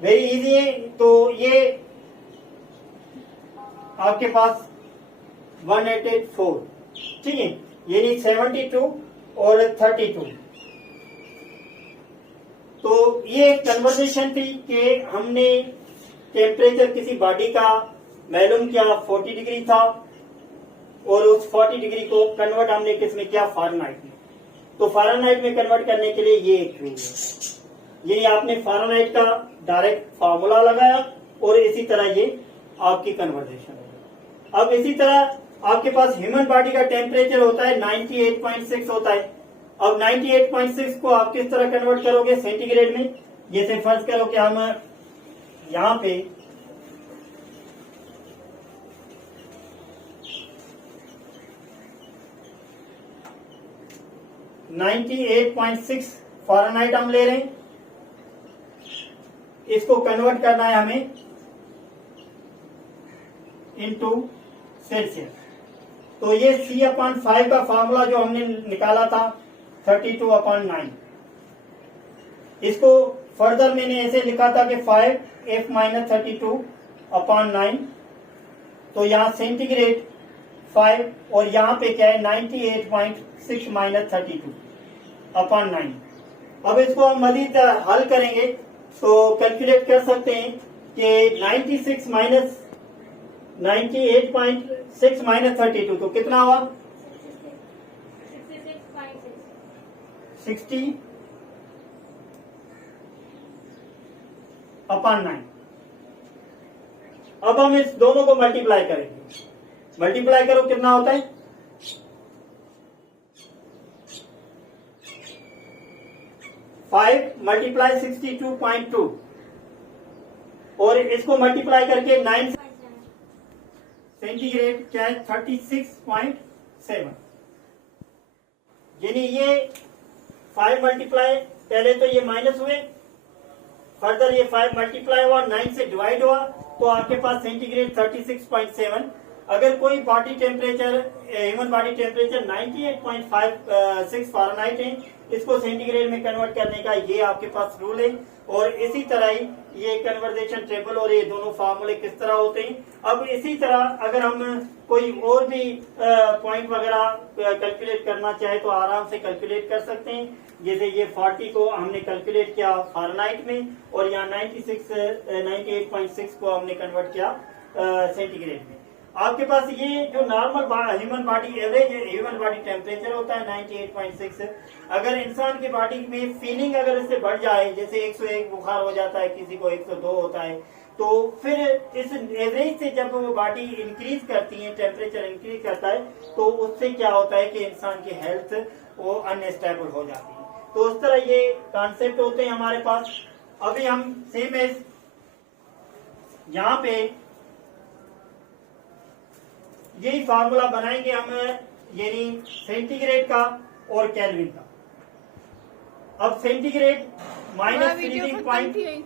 Very easy है। तो ये आपके पास 1884, ठीक है, यानी 72 और 32। तो ये एक कन्वर्सेशन थी कि हमने टेम्परेचर किसी बॉडी का मालूम किया 40 डिग्री था और उस 40 डिग्री को कन्वर्ट हमने किस में किया, फ़ारेनहाइट में। तो फ़ारेनहाइट में कन्वर्ट करने के लिए ये एक टूल है, यानी आपने फ़ारेनहाइट का डायरेक्ट फार्मूला लगाया और इसी तरह ये आपकी कन्वर्जेशन होगी। अब इसी तरह आपके पास ह्यूमन बॉडी का टेम्परेचर होता है 98.6 होता है। अब 98.6 को आप किस तरह कन्वर्ट करोगे सेंटीग्रेड में। जैसे फर्ज करो कि हम यहाँ पे फ़ारेनहाइट हम ले रहे हैं, इसको कन्वर्ट करना है हमें इनटू सेल्सियस। तो ये C/5 का फार्मूला जो हमने निकाला था 32/9, इसको फर्दर मैंने ऐसे लिखा था कि 5F - 32/9। तो यहाँ सेंटीग्रेड 5 और यहाँ पे क्या है 98.6 - 32/9। अब इसको हम मजीद हल करेंगे तो कैलकुलेट कर सकते हैं कि 98.6 - 32 तो कितना हुआ 60/9। अब हम इस दोनों को मल्टीप्लाई करेंगे। मल्टीप्लाई करो कितना होता है 5 × 62.2 और इसको मल्टीप्लाई करके 9 सेंटीग्रेड क्या है 36.7। यानी ये 5 मल्टीप्लाई, पहले तो ये माइनस हुए, फर्दर ये 5 मल्टीप्लाई हुआ, 9 से डिवाइड हुआ, तो आपके पास सेंटीग्रेड 36.7। अगर कोई body temperature human body temperature 98.6 Fahrenheit है, इसको सेंटीग्रेड में कन्वर्ट करने का ये आपके पास रूल है। और इसी तरह ही ये कन्वर्जेशन टेबल और ये दोनों फार्मूले किस तरह होते हैं। अब इसी तरह अगर हम कोई और भी पॉइंट वगैरह कैलकुलेट करना चाहे तो आराम से कैलकुलेट कर सकते हैं। जैसे ये 40 को हमने कैलकुलेट किया फ़ारेनहाइट में और यहाँ 98.6 को हमने कन्वर्ट किया सेंटीग्रेड में। आपके पास ये जो normal human body average human body temperature होता है 98.6। अगर इंसान की बॉडी में फीलिंग अगर इससे बढ़ जाए, जैसे 101 बुखार हो जाता है, किसी को 102 होता है, तो फिर इस एवरेज से जब वो बॉडी इंक्रीज करती है, टेम्परेचर इंक्रीज करता है, तो उससे क्या होता है कि इंसान की हेल्थ वो अनस्टेबल हो जाती है। तो उस तरह ये कॉन्सेप्ट होते हैं हमारे पास। अभी हम सेम एज यहाँ पे यही फार्मूला बनाएंगे हम, यानी सेंटीग्रेड का और केल्विन का। अब सेंटीग्रेड -3.5